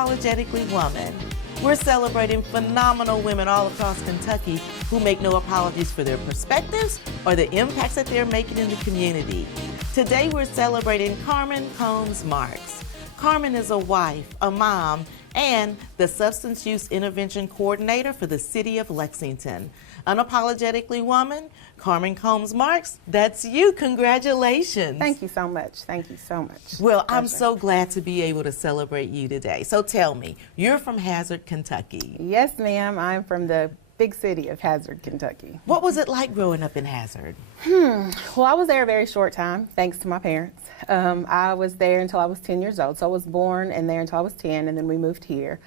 Unapologetically Woman. We're celebrating phenomenal women all across Kentucky who make no apologies for their perspectives or the impacts that they're making in the community. Today we're celebrating Carmen Combs Marks. Carmen is a wife, a mom, and the Substance Use Intervention Coordinator for the City of Lexington. Unapologetically Woman, Carmen Combs Marks, that's you. Congratulations. Thank you so much. Thank you so much. Well, I'm so glad to be able to celebrate you today. So tell me, you're from Hazard, Kentucky. Yes, ma'am. I'm from the big city of Hazard, Kentucky. What was it like growing up in Hazard? Well, I was there a very short time, thanks to my parents. I was there until I was 10 years old. So I was born and there until I was 10, and then we moved here.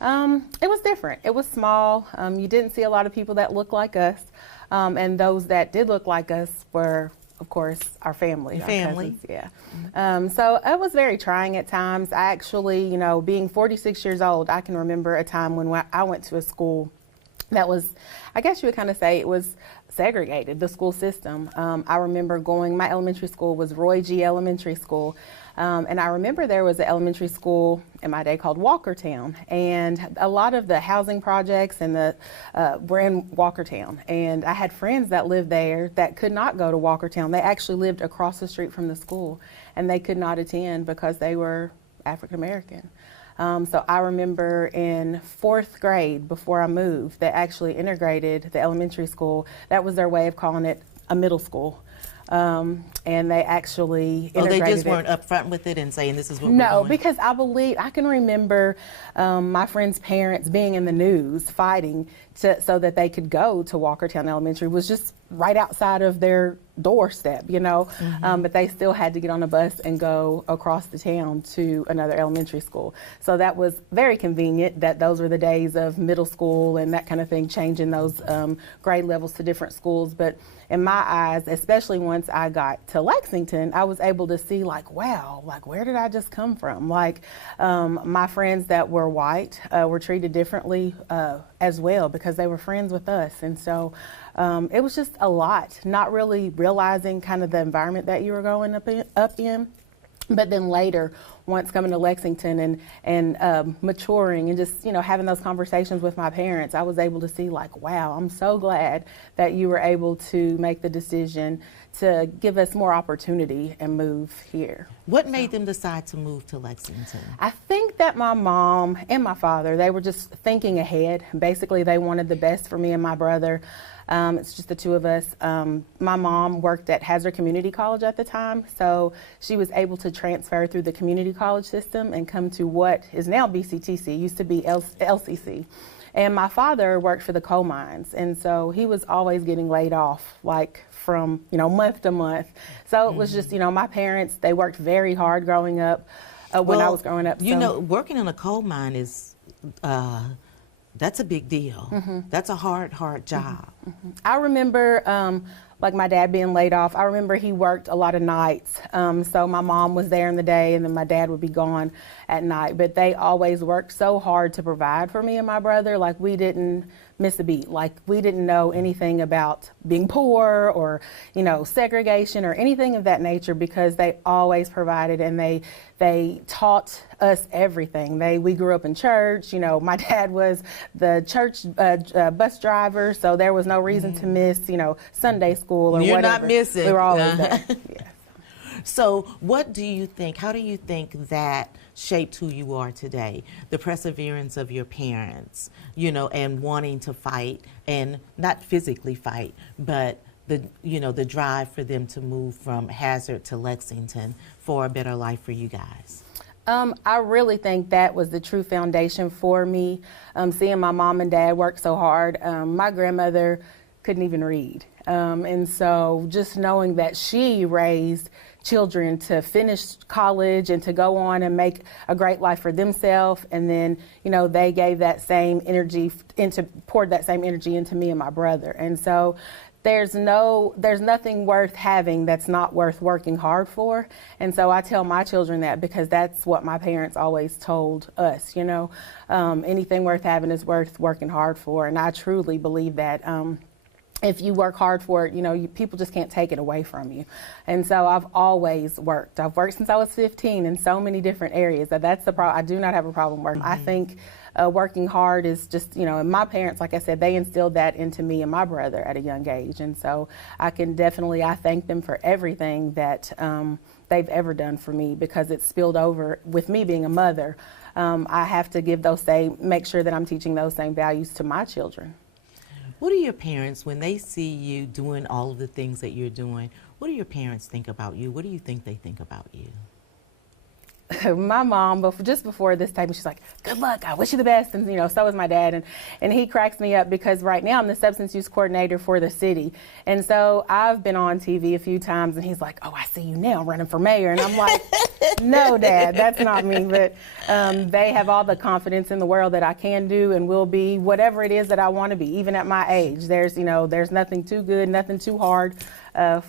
It was different. It was small. You didn't see a lot of people that looked like us. And those that did look like us were, of course, our family. Family. Yeah. So it was very trying at times. I actually, being 46 years old, I can remember a time when I went to a school that was, I guess you would kind of say it was segregated, the school system. I remember my elementary school was Roy G. Elementary School. And I remember there was an elementary school in my day called Walkertown, and a lot of the housing projects and were in Walkertown. And I had friends that lived there that could not go to Walkertown. They actually lived across the street from the school, and they could not attend because they were African American. So I remember in 4th grade, before I moved, they actually integrated the elementary school. That was their way of calling it a middle school. And they actually integrated they just weren't upfront with it and saying this is what we're doing? No, because I can remember my friends' parents being in the news fighting so that they could go to Walkertown Elementary. It was just right outside of their doorstep, but they still had to get on a bus and go across the town to another elementary school. So that was very convenient that those were the days of middle school and that kind of thing, changing those grade levels to different schools. But in my eyes, especially once I got to Lexington, I was able to see wow, where did I just come from? My friends that were white were treated differently as well because they were friends with us. And so it was just a lot, not really realizing kind of the environment that you were growing up in. But then later, once coming to Lexington and maturing and just, having those conversations with my parents, I was able to see wow, I'm so glad that you were able to make the decision to give us more opportunity and move here. What made them decide to move to Lexington? I think that my mom and my father, they were just thinking ahead. Basically, they wanted the best for me and my brother. It's just the two of us. My mom worked at Hazard Community College at the time, so she was able to transfer through the community college system and come to what is now BCTC, used to be LCC. And my father worked for the coal mines, and so he was always getting laid off, from, month to month. So it was just, my parents, they worked very hard growing up when I was growing up. Working in a coal mine is... that's a big deal. That's a hard job. I remember, my dad being laid off. I remember he worked a lot of nights. So my mom was there in the day, and then my dad would be gone at night. But they always worked so hard to provide for me and my brother. We didn't miss a beat. We didn't know anything about being poor or, segregation or anything of that nature because they always provided, and they taught us everything. We grew up in church. My dad was the church bus driver, so there was no reason to miss, Sunday school or You're whatever. You're not missing. We were always there. Yes. So how do you think that shaped who you are today? The perseverance of your parents, and wanting to fight, and not physically fight, but the drive for them to move from Hazard to Lexington for a better life for you guys. I really think that was the true foundation for me. Seeing my mom and dad work so hard. My grandmother couldn't even read. And so just knowing that she raised children to finish college and to go on and make a great life for themselves, and then they gave that same energy poured that same energy into me and my brother. And so there's nothing worth having that's not worth working hard for. And so I tell my children that because that's what my parents always told us, anything worth having is worth working hard for. And I truly believe that. if you work hard for it, you know, people just can't take it away from you. And so I've always worked. I've worked since I was 15 in so many different areas. That's the problem. I do not have a problem working. I think working hard is just, you know, and my parents, like I said, they instilled that into me and my brother at a young age. And so I thank them for everything that they've ever done for me, because it's spilled over with me being a mother. I have to make sure that I'm teaching those same values to my children. What do your parents, when they see you doing all of the things that you're doing, what do your parents think about you? What do you think they think about you? My mom, just before this time, she's like, good luck, I wish you the best. And, you know, so is my dad. And he cracks me up because right now I'm the substance use coordinator for the city. And so I've been on TV a few times, and he's like, oh, I see you now running for mayor. And I'm like, no, Dad, that's not me. But they have all the confidence in the world that I can do and will be whatever it is that I want to be, even at my age. There's nothing too good, nothing too hard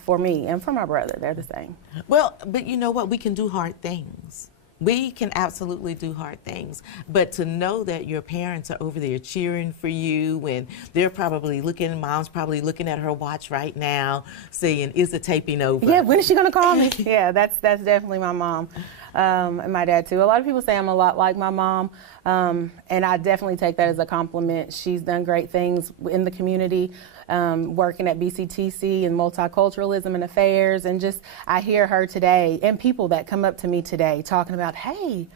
for me and for my brother. They're the same. Well, but you know what? We can do hard things. We can absolutely do hard things, but to know that your parents are over there cheering for you, and they're probably mom's probably looking at her watch right now saying, is the taping over? Yeah, when is she gonna call me? Yeah, that's definitely my mom. And my dad too. A lot of people say I'm a lot like my mom, and I definitely take that as a compliment. She's done great things in the community, working at BCTC and multiculturalism and affairs, and just I hear her today, and people that come up to me today talking about, hey,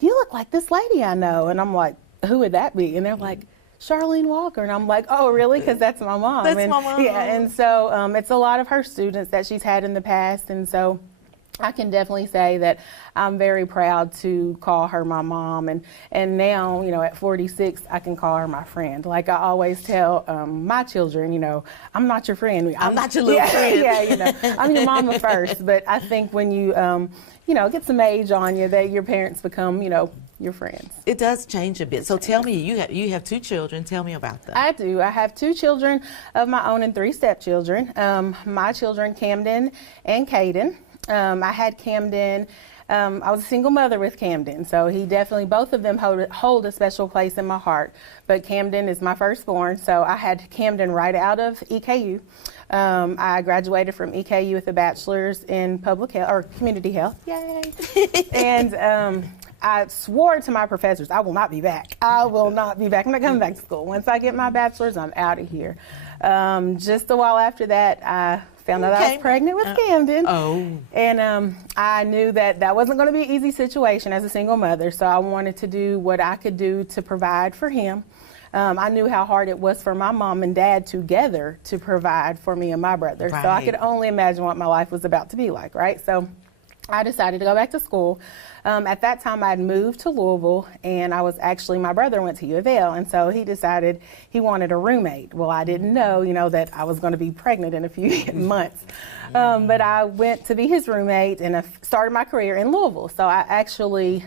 you look like this lady I know, and I'm like, who would that be? And they're like, Charlene Walker. And I'm like, oh, really? Because that's my mom. That's my mom. Yeah, and so it's a lot of her students that she's had in the past, and so I can definitely say that I'm very proud to call her my mom, and now, you know, at 46, I can call her my friend. Like I always tell my children, you know, I'm not your friend. I'm not your little friend. Yeah, you know, I'm your mama first. But I think when you, you know, get some age on you, that your parents become, you know, your friends. It does change a bit. So tell me, you have 2 children. Tell me about them. I do. I have 2 children of my own and 3 stepchildren. My children, Camden and Caden. I had Camden, I was a single mother with Camden, so he definitely, both of them hold a special place in my heart. But Camden is my firstborn, so I had Camden right out of EKU. I graduated from EKU with a bachelor's in public health, or community health. Yay! And I swore to my professors, I will not be back. I will not be back. I'm not coming back to school. Once I get my bachelor's, I'm out of here. Just a while after that, I found out I was pregnant with Camden. And I knew that wasn't going to be an easy situation as a single mother, so I wanted to do what I could do to provide for him. I knew how hard it was for my mom and dad together to provide for me and my brother. Right. So I could only imagine what my life was about to be like, right? So I decided to go back to school. At that time, I'd moved to Louisville, and my brother went to U of L, and so he decided he wanted a roommate. Well, I didn't know, you know, that I was going to be pregnant in a few months. But I went to be his roommate, and I started my career in Louisville. So I actually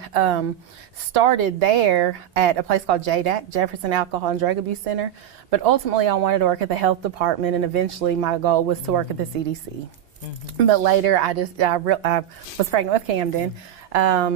started there at a place called JDAC, Jefferson Alcohol and Drug Abuse Center. But ultimately, I wanted to work at the health department, and eventually my goal was to work at the CDC. But later, I was pregnant with Camden,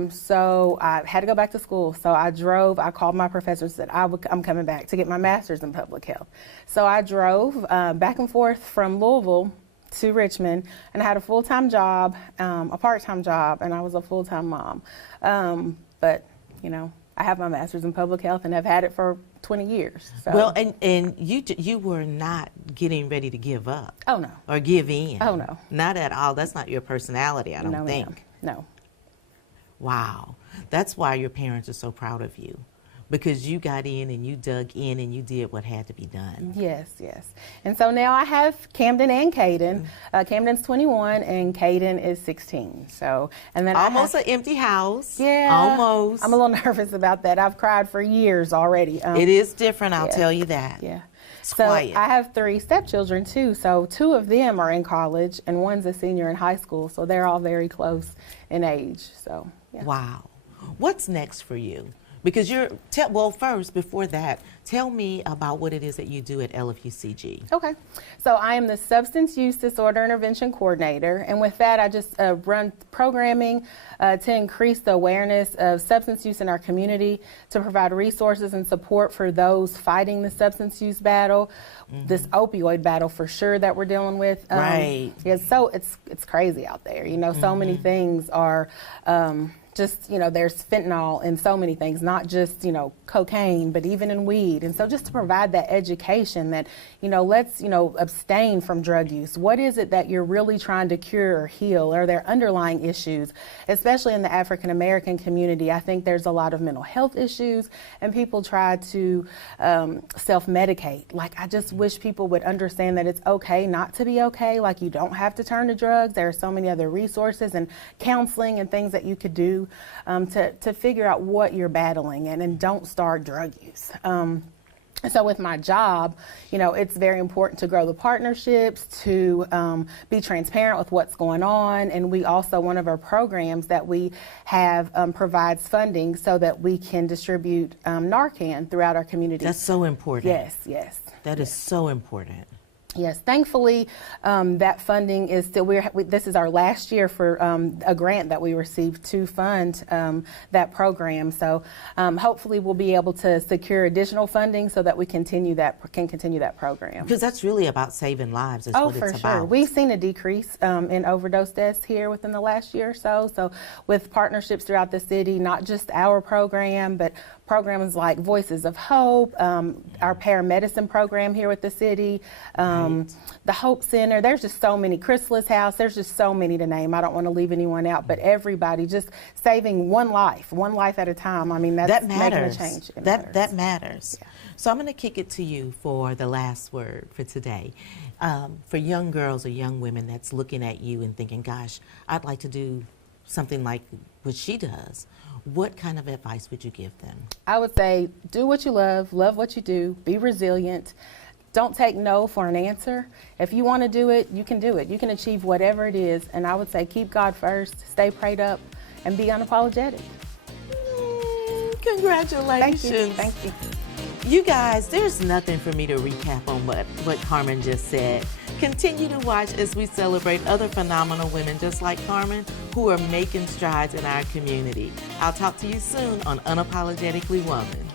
so I had to go back to school. So I called my professor and said, I'm coming back to get my master's in public health. So I drove back and forth from Louisville to Richmond, and I had a full-time job, a part-time job, and I was a full-time mom. But, you know, I have my master's in public health and have had it for 20 years. So. Well, and you were not getting ready to give up. Oh, no. Or give in. Oh, no. Not at all. That's not your personality, I don't think. Ma'am. No. Wow. That's why your parents are so proud of you. Because you got in and you dug in and you did what had to be done. Yes, yes. And so now I have Camden and Caden. Camden's 21 and Caden is 16. So, and then almost an empty house. Yeah. Almost. I'm a little nervous about that. I've cried for years already. It is different, I'll tell you that. Yeah. It's so quiet. I have 3 stepchildren too. So 2 of them are in college and one's a senior in high school. So they're all very close in age. So, yeah. Wow. What's next for you? Because well, first, before that, tell me about what it is that you do at LFUCG. Okay. So I am the Substance Use Disorder Intervention Coordinator. And with that, I just run programming to increase the awareness of substance use in our community, to provide resources and support for those fighting the substance use battle, this opioid battle for sure that we're dealing with. Right. Yeah, so it's crazy out there. You know, so many things are just, you know, there's fentanyl in so many things, not just, you know, cocaine, but even in weed. And so just to provide that education that, you know, let's, you know, abstain from drug use. What is it that you're really trying to cure or heal? Are there underlying issues, especially in the African American community? I think there's a lot of mental health issues, and people try to self-medicate. Like, I just wish people would understand that it's okay not to be okay. Like, you don't have to turn to drugs. There are so many other resources and counseling and things that you could do to figure out what you're battling and don't start drug use. So with my job, you know, it's very important to grow the partnerships, to be transparent with what's going on. And we also, one of our programs that we have provides funding so that we can distribute Narcan throughout our community. That's so important. Yes, yes. That is so important. Yes, thankfully, that funding is still, this is our last year for a grant that we received to fund that program. So hopefully we'll be able to secure additional funding so that we can continue that program. Because that's really about saving lives, is what it's about. For sure. We've seen a decrease in overdose deaths here within the last year or so. So with partnerships throughout the city, not just our program, but programs like Voices of Hope, our paramedicine program here with the city, the Hope Center. There's just so many. Chrysalis House. There's just so many to name. I don't want to leave anyone out, but everybody just saving one life at a time. I mean, that's making a change. That matters. Yeah. So I'm going to kick it to you for the last word for today. For young girls or young women that's looking at you and thinking, gosh, I'd like to do something like what she does. What kind of advice would you give them? I would say do what you love what you do, be resilient. Don't take no for an answer. If you want to do it, you can do it. You can achieve whatever it is. And I would say keep God first, stay prayed up, and be unapologetic. Congratulations. Thank you. You guys, there's nothing for me to recap on what Carmen just said. Continue to watch as we celebrate other phenomenal women just like Carmen who are making strides in our community. I'll talk to you soon on Unapologetically Woman.